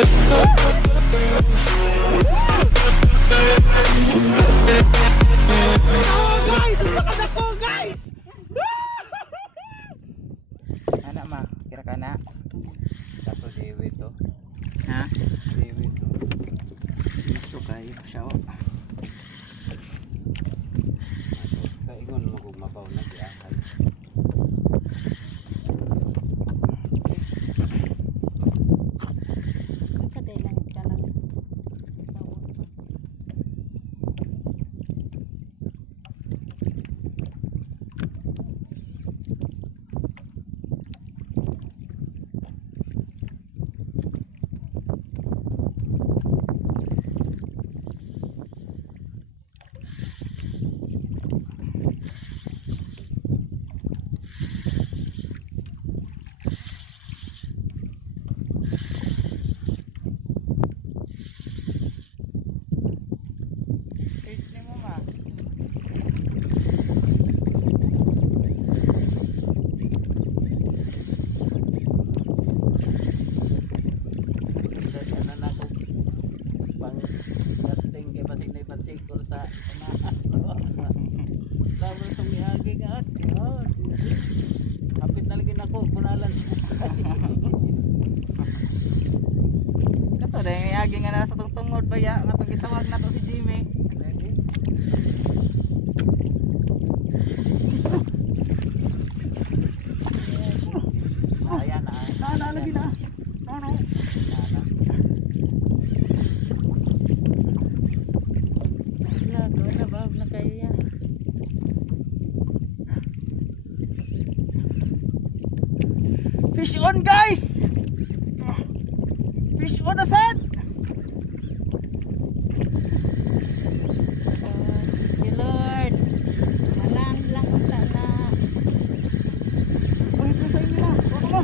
Guys, lakas ako guys. Anak mah, kira kana. Satu dewe to. Ha? Dewe to. Ito kayo siya oh. Kaingon mo kung mabaw na giahay. Sa kailang kalang Age ni mo ma. Ano na ko pang casting kay basig na ipatsikol sa Sabi itong iagi nga at hapit na lagi na ko bunalan. Kato dahil agi nga na sa tungtungod ba ya nga pag gitawag na to si Jimmy. Ayan na. Na lagi na. Ano? lago na bawag na kayo yan. Fish on guys! Fish on the sand! Thank you Lord. Malang lang ta na. Ulit na sa inyo na. Ano ba?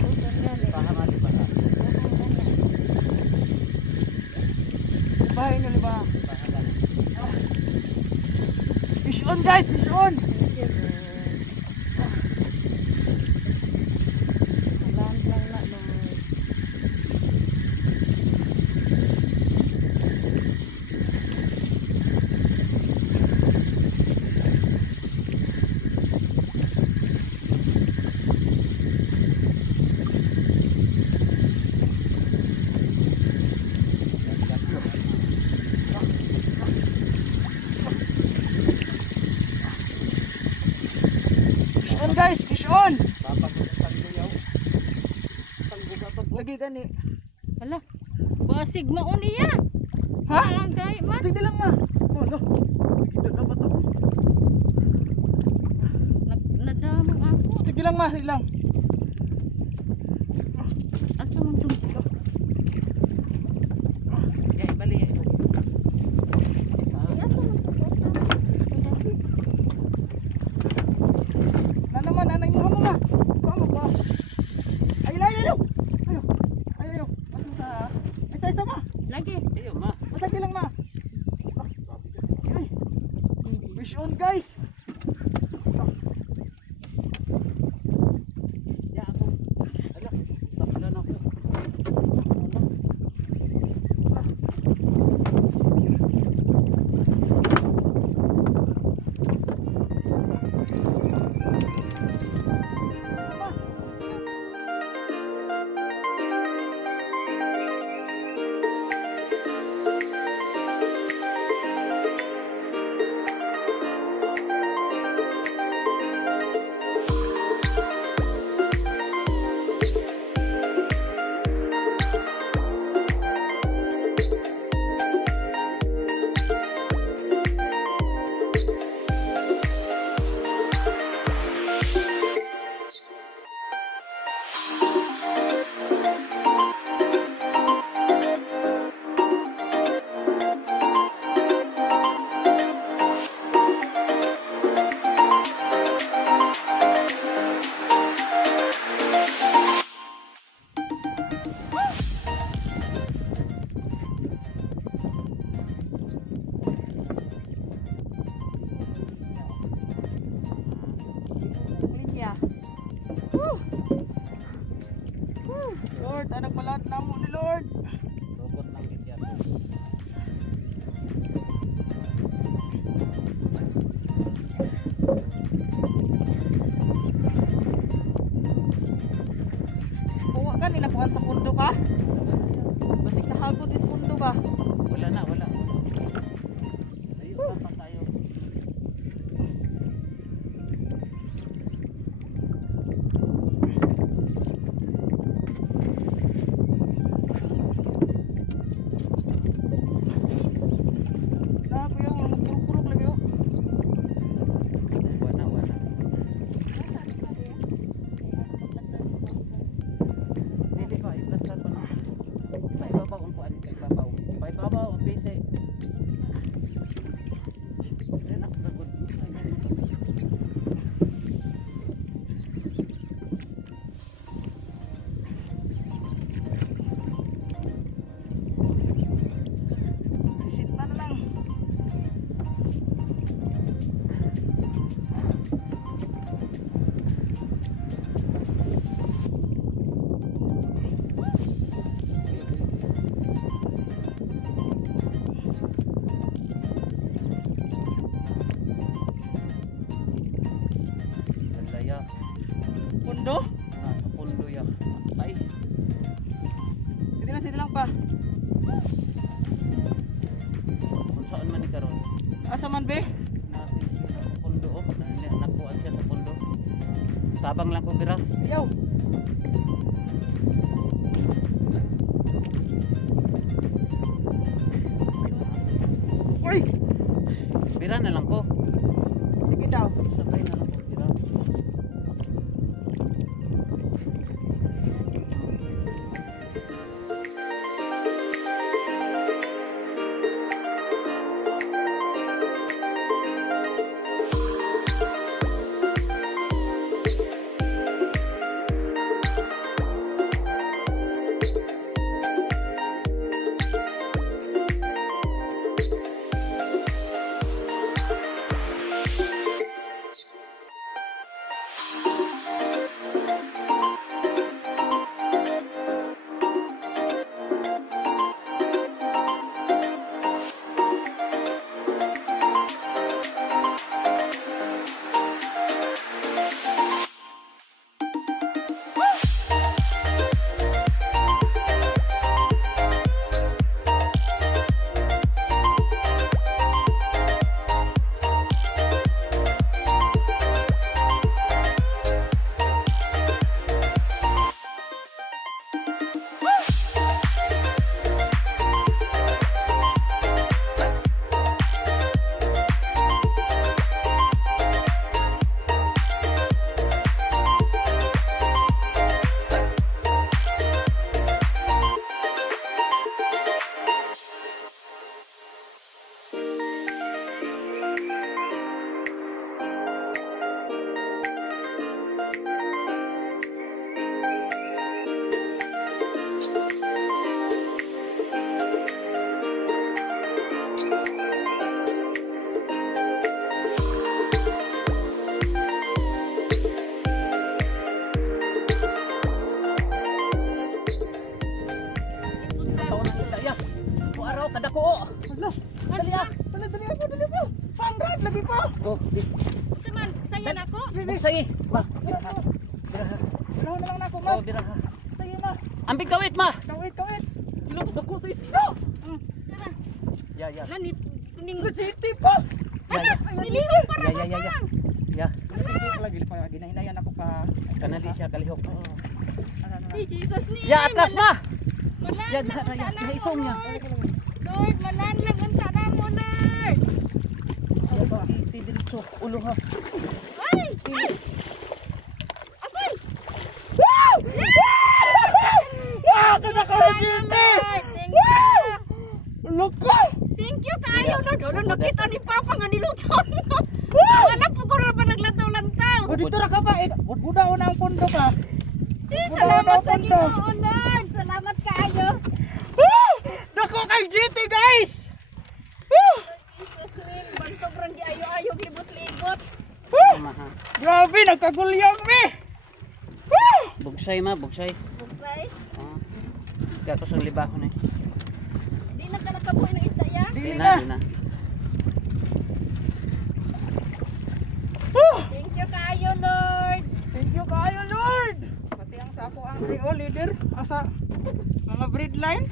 Pahamali pa na. Bahay nyo liba. Pahamali. Fish on guys! Fish on! Thank you Lord. Malang lang na Lord. Fish on guys! Fish on! Papagutan ko yaw. Pangbuga pa po. Lagi gani. Hala. Basig maun iya. Ha? Ang gay man. Tignan lang ma. Oh, no. Tignan lang ba to? Nadamang ako. Sige lang ma. Sige lang. Asa man to? Yay, bali. Asa man to? Na naman, nanay mo mo ma. Kuha mo ba? Ayun, ayun, ayun. Ayun. Ayun, ayun. Ano sa... Isa-isa ma. Lagi. Ayo ma. Masaki lang ma. Ay, fish on guys. Ya ako. Ala, tapalan ako. Lord, anak malat na mo ni Lord. Naman sa pundo ba? Basig nahagod is pundo ba? Wala na, wala. Ayun pa tayo. Na kuya, magpurok-purok lagi oh. Wala, wala. Hindi pa, iplasan pa na. Paibabaw ang kuan, paibabaw. Paibabaw ang base. Ayun ako sagod. Visit na lang. Laya. Pundo? Sa pundo ya. Ay. Sige lang pa. Kung saan man ni karon. Asa man be? Natin sa pundo oh. Nakuan siya sa pundo. Tabang lang ko bira. Yaw. Uy! Bira na lang ko. Sige daw. Sabay na lang ko bira. Kadako. Hala. Dali ah. Dali po. Pangrad lagi po. Go. Teman, saya nako. Say. Ma. Biraha na lang nako ma. Oh, biraha. Sayo ma. Ambig kawit ma. Kawit. Ilog ako sa isda. Tara. Ya, ya. Lan ning. City po. Ala, niliho para Ya. Ya. Lagi pa ginahinayan ako pa. Kanali siya kalihok. Ay, Jesus ni. Ya, atlas ma. Malan Ya, lang ya. ang Naisong niya. Lord, malan lang ang tana mo, Lord. Iti diretso ulo ha. Ay! Agoy! Wow! Wow! Kadako na City. Look ko. Thank you kayo, Lord. Ulo nakita ni Papa nga niluton. Wala po ko na pa naglantaw-lantaw. Dito ra ka ba? Budaw na ang pundo ka. Salamat sa Ginoo, Lord. Salamat kayo. Dako kay GT guys. Jesus name, bantog rang di ayo-ayo libot-libot. Maha. Grabe nagkagulyang mi. Bugsay ma, bugsay. Bugsay. Ah. Kaya ko sa libahon eh. Di na ka nakabuhi ng isda ya. Di Dili na, na. di na. Thank you kayo, Lord. Thank you kayo Lord. Pati ang sa ako ang Ay, oh, leader. Asa mga breedline.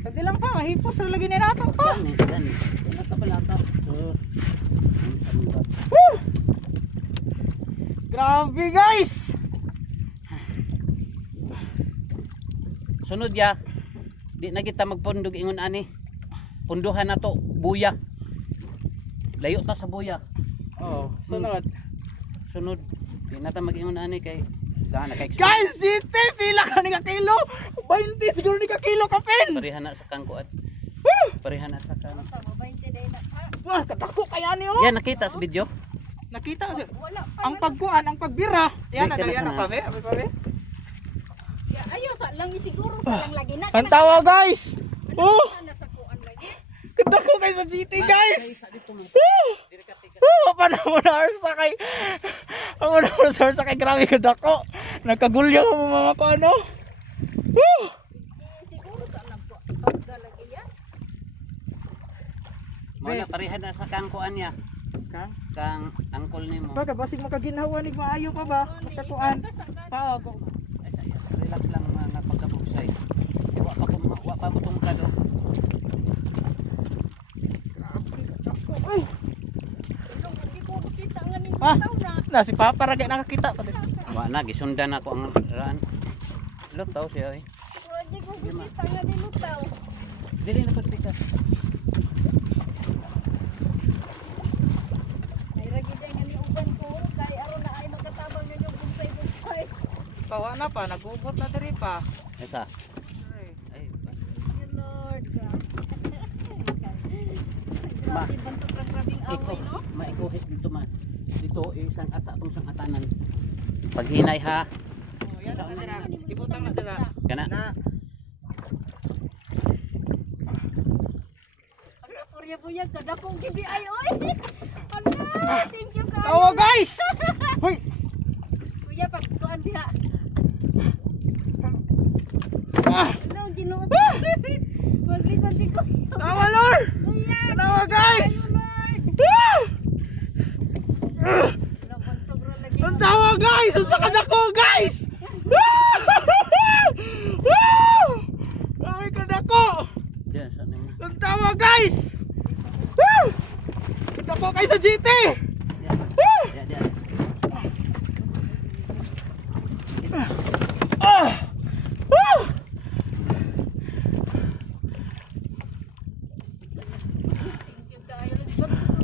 Pwede lang pa, mahipos na lagi ni nato pa. Yan. Ano ka pala ito? Woo! Grabe guys! Sunod ya. Di na kita magpundog ingon ani. Punduhan na to, buya. Layo ta sa buya. Oh, sunod. Sunod. Di na ta mag-ingon ani kay gana kay Guys, siste, pila ka ni ka kilo. 20 siguro ni ka kilo kapin. pareha na sa kangkuat. Pareha na sa kang. Sa mo 20 day na pa. Wah, katako kaya niyo. Yan nakita sa video. Nakita kasi Wala pa. ang pagkuan, ang pagbira. Yan Wait, na yan kana. pa be, abi pa be. Ya, ayo sa lang siguro sa lang lagi na. Ang tawa guys. Oh, Na sa kuan lagi. katako kay sa GT guys. Sa dito mo. Diri ka tika. Paano mo na arsa kay ang una mo na arsa kay grabe ka dako. Nagkagulyo mo mga ko ano. Woo! Siguro sa lang po. Pagda lagi yan. Mo na pareha na sa kangkuan niya. Kang, Kang angkol nimo. baga basig makaginhawa ni maayo pa ba? Kakuan. Pa ako. Ay saya. Relax lang mga pagkabugsay. Di wa pa mo tungkado. Ay, Hindi ko makita nga ni Ah. taw na. na si Papa ra kay nakakita pa. Wa na gisundan ako ang raan. Lutaw siya eh. Hindi ko makita nga ni lutaw. Dili na pagtika. Ay ragi day nga ni uban ko kay aron na ay makatabang nga yung bunsay. Pawa na pa, nagubot na diri pa. Esa. Ay. Dear Lord. Ma. Grabe bantok ra grabing Iko, away no. maikuhit dito man. Dito isang at sa atong sang atanan. Paghinay ha. Oh, yan na dira. Ibutang na dira. Kana. Na. Ang kapurya-buyag kadakong gibi ay oy. Ala, thank you guys. Tawa guys. Hoy, Kuya pag tuan diha. ah, Hello, Ginoo. Maglisan si Kuya. tawa Lord. Kuya. Tawa guys. Ayo, Lord. Ah! Wala bantog ra lagi. Ang tawa guys! Ang sakad ako guys! Woo! Ay ka dako! Diyan sa nimo. Ang tawa guys! Woo! Dako kayo sa GT! Woo! Diyan. Ah! Woo! Thank you kayo.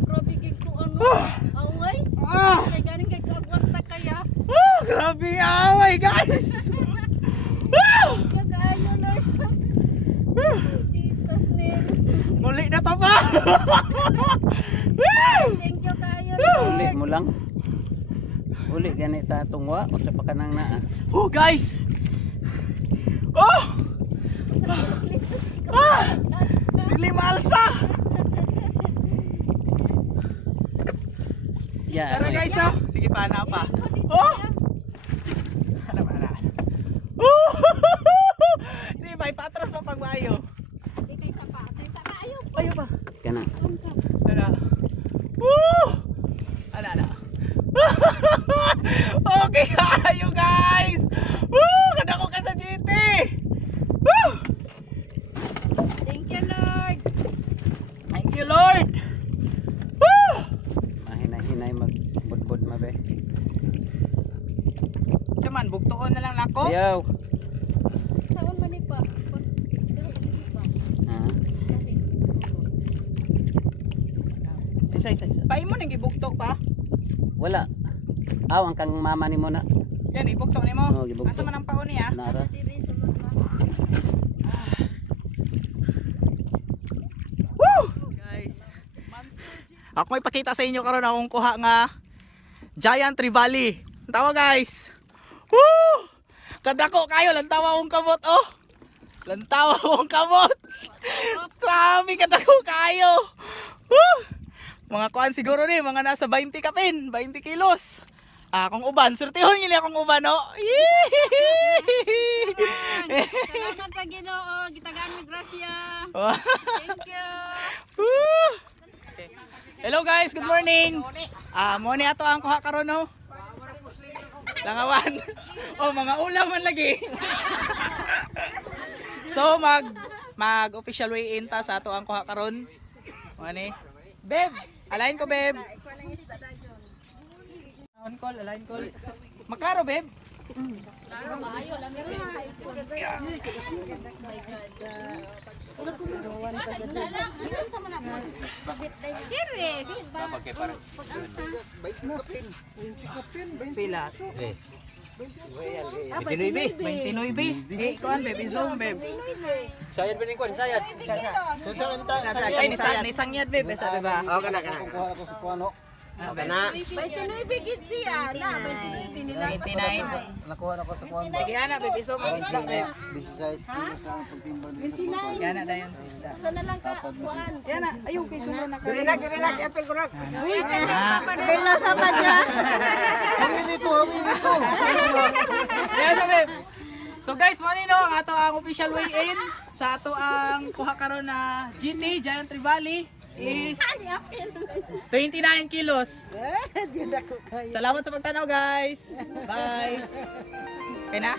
Grabe gid ko ano. Ah! Away. Ah! Kay ganing kay kagwanta kaya. Ah! Grabe yung away guys! Woo! Thank you kayo, Lord. Woo! In Jesus name. Muli na to pa! Woo! Thank you kayo, Uli Lord. mo lang. Uli gani ta tungwa o sa pakanang naa. Oh guys! Oh! Ah! Bili maalsa! Ya. Tara oy. guys oh! Sige pa, na pa. Oh! Ano ba na? Oh! Sige pa, ipatras pa pag maayo. Di kay sapa. Tay sapa ayo. Ayo pa. Kana. Ano? Woo! Ano, ano? Okay kayo guys! Woo! Kada ko ka sa GT! Woo! Thank you, Lord. Thank you Lord! Woo! Mahinay-hinay magbudbud mabe. Cuman, bugtuon na lang ako. Ayaw. Saan man ni pa? Ha. Isa. Pahay mo nang gibugtok pa. Wala. Aw ang kang mama nimo na. Yan, ibugtok ni mo. Oo, gibugtok. Asa man ang paon niya? Nara. Woo! Guys. Ako may pakita sa inyo karon akong kuha nga Giant Trevally. Tawa guys. Woo! Kadako kayo, lantawa akong kamot oh. Lantawa akong kamot. Grabe kadako kayo. Woo! Mga kuan siguro ni mga nasa 20 kapin, 20 kilos. Kung uban, surtihon nila akong uban no. Salamat sa Ginoo. Gitagaan mi grasya. Thank you. Woo! Hello guys, good morning. Mo ni ato ang kuha karon no. Langawan. Oh, mga ulam man lagi. So mag official weigh in ta sa ato ang kuha karon. Ani? Beb, alain ko beb. On call, alain call. Maklaro beb. Pila. 29 Eh, kuan beb, zoom beb. Sayad ba ni kon? Sayad. Ay ni sangyad beb, sabi ba? Oh, kana. Kuha ako sa kuano. Kana. 29 siya. Na, 29 nila. 29. Nakuha ako sa kuano. Sige ana beb, zoom ang isda beb. 16 kilos ang pagtimbang dito sa kuano. Yan na dayon sa isda. Sana lang ka, kuhaan. Yan na, ayun kay suro na ka. Dili, apel ko na. Dilo sa badya. Hawi dito. Yes, beb. So guys, mo no ang ato ang official weigh-in sa ato ang kuha karon na GT Giant Trevally is 29 kilos. Salamat sa pagtanaw guys. Bye. Okay na?